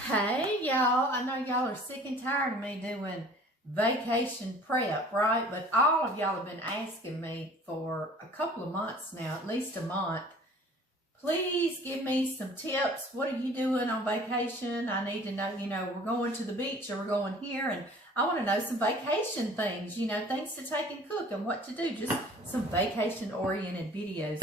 Hey y'all, I know y'all are sick and tired of me doing vacation prep, right? But all of y'all have been asking me for a couple of months now, at least a month. Please give me some tips. What are you doing on vacation? I need to know, we're going to the beach or we're going here, and I want to know some vacation things, things to take and cook and what to do, just some vacation oriented videos.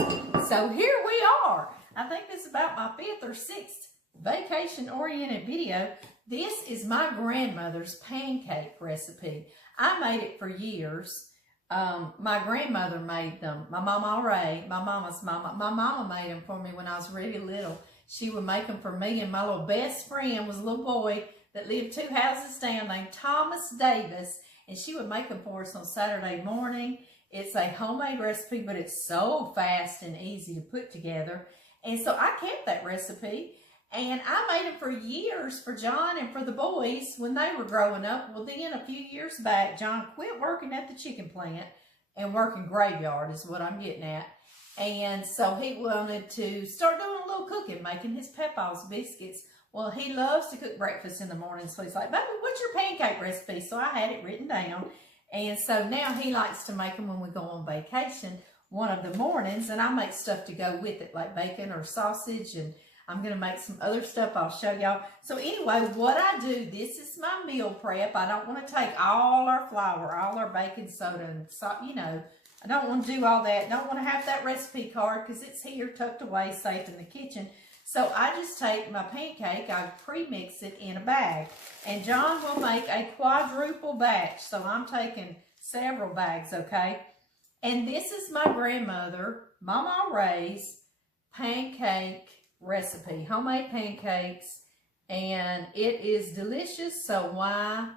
So here we are. I think this is about my 5th or 6th vacation oriented video. This is my grandmother's pancake recipe. I made it for years. My grandmother made them. My Mawmaw, my mama's mama. My mama made them for me when I was really little. She would make them for me, and my little best friend was a little boy that lived 2 houses down named Thomas Davis, and she would make them for us on Saturday morning. It's a homemade recipe, but it's so fast and easy to put together. And so I kept that recipe. And I made them for years for John and for the boys when they were growing up. Well, then a few years back, John quit working at the chicken plant and working graveyard is what I'm getting at. And so he wanted to start doing a little cooking, making his Papa's biscuits. Well, he loves to cook breakfast in the morning. So he's like, baby, what's your pancake recipe? So I had it written down. And so now he likes to make them when we go on vacation one of the mornings. And I make stuff to go with it, like bacon or sausage, and I'm going to make some other stuff I'll show y'all. So anyway, what I do, this is my meal prep. I don't want to take all our flour, all our baking soda, and I don't want to do all that. Don't want to have that recipe card because it's here tucked away safe in the kitchen. So I just take my pancake, I pre-mix it in a bag. And John will make a quadruple batch. So I'm taking several bags, okay? And this is my grandmother, Mawmaw's pancake recipe, homemade pancakes, and it is delicious, so why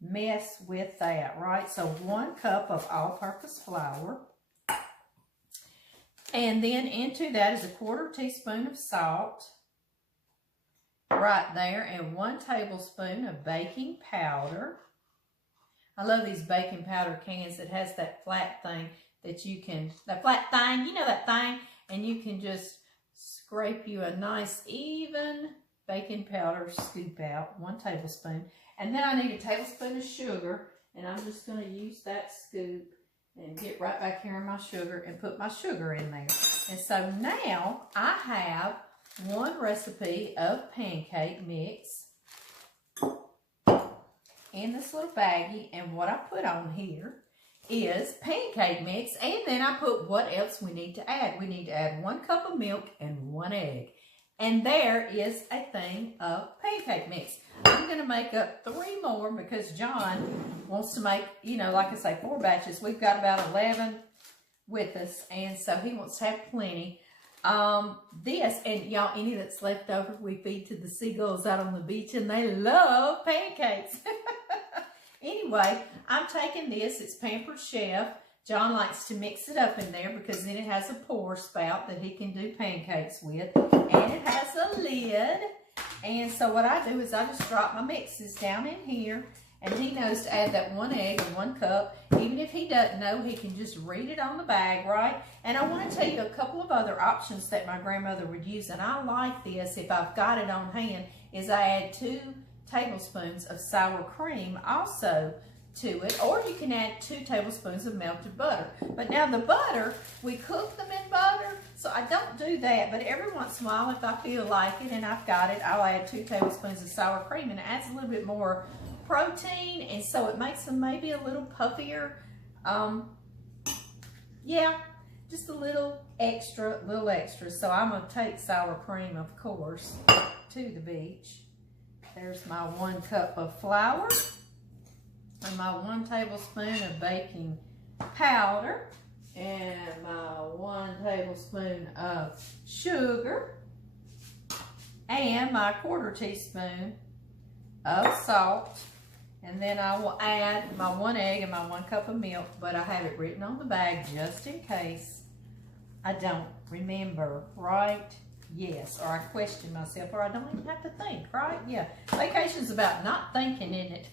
mess with that, right? So 1 cup of all-purpose flour, and then into that is a 1/4 teaspoon of salt right there, and 1 tablespoon of baking powder. I love these baking powder cans that has that flat thing that you can, that thing, and you can just scrape you a nice even baking powder scoop out, 1 tablespoon. And then I need a tablespoon of sugar, and I'm just going to use that scoop and get right back here in my sugar and put my sugar in there. And so now I have 1 recipe of pancake mix in this little baggie, and what I put on here is pancake mix, and then I put what else we need to add. We need to add 1 cup of milk and 1 egg. And there is a thing of pancake mix. I'm going to make up 3 more because John wants to make, like I say, 4 batches. We've got about 11 with us, and so he wants to have plenty. And y'all, any that's left over, we feed to the seagulls out on the beach, and they love pancakes. Anyway, I'm taking this. It's Pampered Chef. John likes to mix it up in there because then it has a pour spout that he can do pancakes with. And it has a lid. And so what I do is I just drop my mixes down in here. And he knows to add that 1 egg and 1 cup. Even if he doesn't know, he can just read it on the bag, right? And I want to tell you a couple of other options that my grandmother would use. And I like this, if I've got it on hand, is I add 2 tablespoons of sour cream also to it, or you can add 2 tablespoons of melted butter. But now the butter, we cook them in butter, so I don't do that, but every once in a while if I feel like it and I've got it, I'll add 2 tablespoons of sour cream, and it adds a little bit more protein, and so it makes them maybe a little puffier. Yeah, just a little extra. So I'm gonna take sour cream, of course, to the beach. There's my 1 cup of flour and my 1 tablespoon of baking powder and my 1 tablespoon of sugar and my 1/4 teaspoon of salt. And then I will add my 1 egg and my 1 cup of milk, but I have it written on the bag just in case I don't remember, right? Yes, or I question myself, or I don't even have to think, right? Yeah, vacation's about not thinking, isn't it?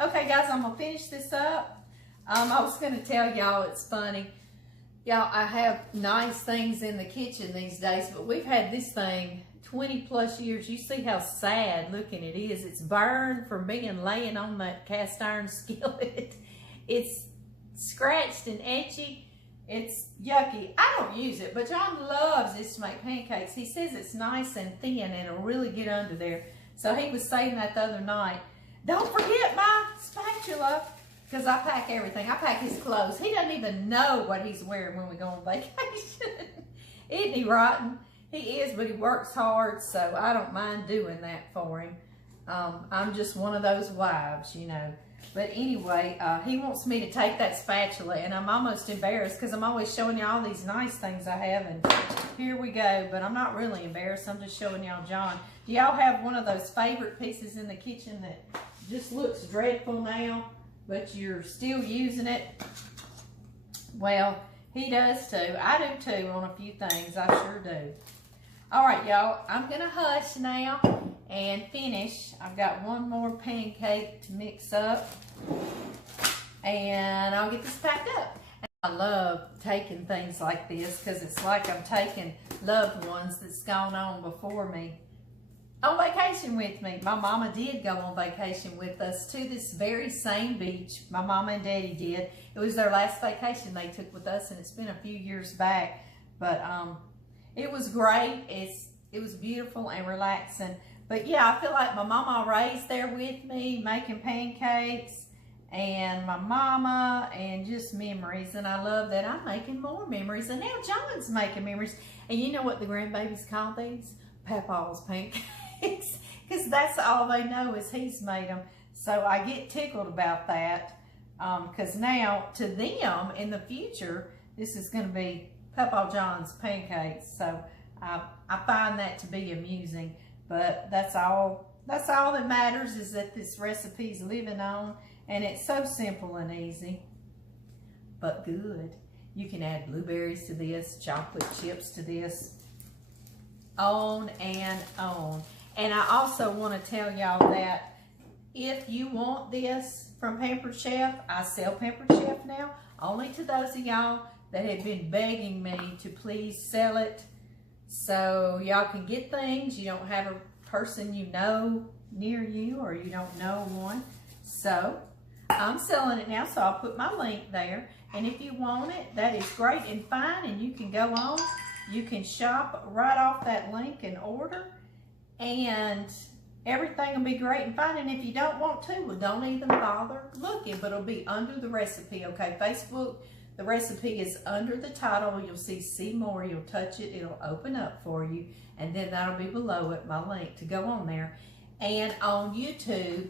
Okay, guys, I'm going to finish this up. I was going to tell y'all, it's funny. Y'all, I have nice things in the kitchen these days, but we've had this thing 20 plus years. You see how sad looking it is. It's burned from being laying on that cast iron skillet. It's scratched and etchy. It's yucky. I don't use it, but John loves this to make pancakes. He says it's nice and thin and it'll really get under there. So he was saying that the other night. Don't forget my spatula, because I pack everything. I pack his clothes. He doesn't even know what he's wearing when we go on vacation. Isn't he rotten? He is, but he works hard, so I don't mind doing that for him. I'm just one of those wives, you know. But anyway, he wants me to take that spatula, and I'm almost embarrassed because I'm always showing you all these nice things I have, and here we go. But I'm not really embarrassed. I'm just showing y'all John. Do y'all have one of those favorite pieces in the kitchen that just looks dreadful now, but you're still using it? Well, he does too. I do too on a few things. I sure do. All right, y'all. I'm going to hush now and finish. I've got one more pancake to mix up, and I'll get this packed up. And I love taking things like this because it's like I'm taking loved ones that's gone on before me on vacation with me. My mama did go on vacation with us to this very same beach. My mama and daddy did. It was their last vacation they took with us, and it's been a few years back. But it was great. It was beautiful and relaxing. But yeah, I feel like my mama raised there with me, making pancakes, and my mama, and just memories. And I love that I'm making more memories. And now John's making memories. And you know what the grandbabies call these? Papaw's pancakes. Because that's all they know is he's made them. So I get tickled about that. Because now, to them, in the future, this is going to be Papa John's pancakes. So I find that to be amusing. But that's all that matters, is that this recipe's living on, and it's so simple and easy, but good. You can add blueberries to this, chocolate chips to this, on and on. And I also want to tell y'all that if you want this from Pampered Chef, I sell Pampered Chef now, only to those of y'all that have been begging me to please sell it. So y'all can get things. You don't have a person you know near you, or you don't know one. So I'm selling it now, so I'll put my link there. And if you want it, that is great and fine, and you can go on. You can shop right off that link and order, and everything will be great and fine. And if you don't want to, well, don't even bother looking, but it'll be under the recipe, okay? Facebook, the recipe is under the title. You'll see more. You'll touch it. It'll open up for you. And then that'll be below it, my link to go on there. And on YouTube,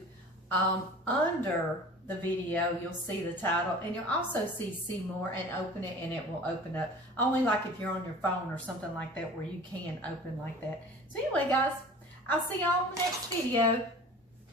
under the video, you'll see the title. And you'll also see more, and open it, and it will open up. Only like if you're on your phone or something like that, where you can open like that. So anyway, guys, I'll see y'all in the next video.